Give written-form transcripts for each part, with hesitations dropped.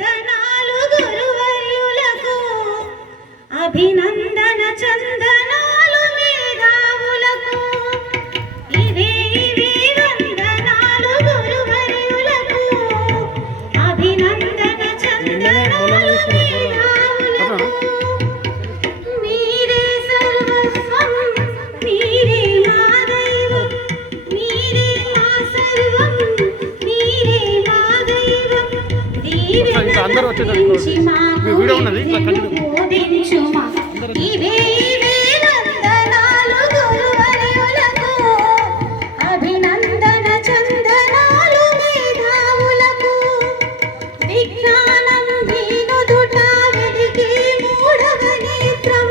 వందనాలు గురువర్యులకు అభినందన చందనాలు మేధావులకు ఇవే ఇవే వందనాలు గురువర్యులకు అభినందన చందనాలు మేధావులకు మీరే సర్వస్వం మీరే మా దైవం మీరే మా సర్వం మీరే మా దైవం అందరూ వచ్చేటట్టు వీడియో ఉన్నది బోధించుమా ఇవే ఇవే వందనాలు గురువర్యులకు అభినందన చందనాలు మేధావులకు విజ్ఞానం వీనుదుట వెలిగే మూఢవ నేత్రం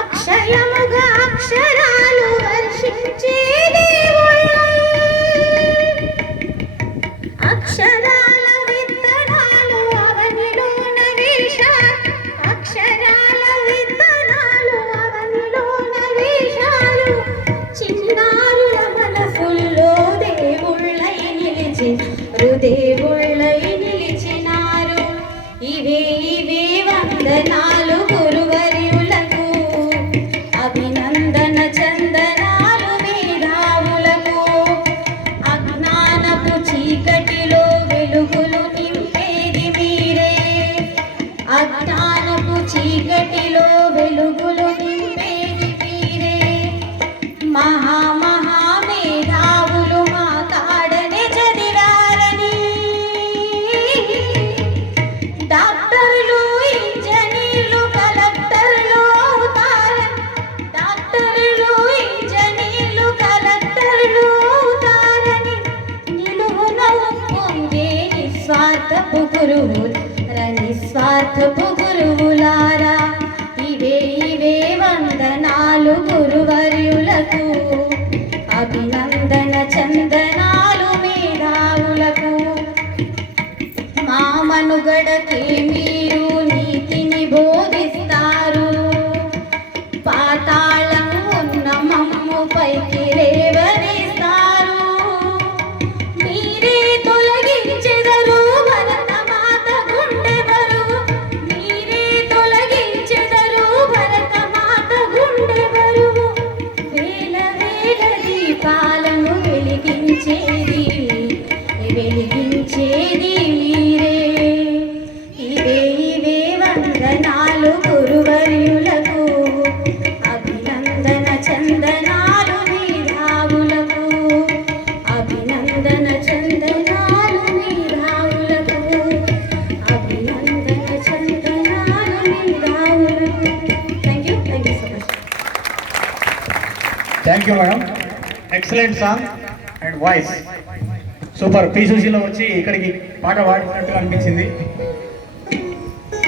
అక్షయముగా అక్షరాలు వర్షించే దేవుళ్ళై అక్షరాల విత్తనాలు అవనిలోన వేశ అక్షరాల విత్తనాలు అవనిలోన వేశారు చిన్నారుల మనసుల్లో దేవుళ్ళై నిలిచి దేవుళ్ళై నిలిచినారు ఇవే ఇవే వందనాలు గురువర్యులకు అభినందన చందనాలు మేధావులకు అజ్ఞానపు చీకటిలో వెలుగులు నింపేది మీరే అజ్ఞానపు చీకటిలో వెలుగులు నింపేది మీరే మహా మహా మేధావులు మా కాడనే చదివారని డాక్టర్లు ఇంజనీర్లు కలెక్టర్లు అవుతారని డాక్టర్లు ఇంజనీర్లు కలెక్టర్లు అవుతారని నిలువున పొందే నిస్వార్థపు గురువులారా ఇవే ఇవే వందనాలు గురువర్యులకు అభినందన చందనాలు మేధావులకు మా మనుగడకి మీరు నీతిని బోధిస్తారు పాతాళం ఉన్న మమ్ము పైకి లేవనీస్తారు మీరే తొలగించెదరు భరతమాత గుండె బరువు మీరే తొలగించెదరు భరతమాత గుండె బరువు వేల వేల దీపాలను వెలిగించేది మీరే ఇవే ఇవే వందనాలు గురువర్యులకు అభినందన చందనాలు మేధావులకు అభినందన చందనాలు మేధావులకు అభినందన చందనాలు మేధావులకు thank you so much thank you madam excellent song and voice super P Susheela వచ్చి ఇక్కడికి పాట పాడినట్టుగా అనిపించింది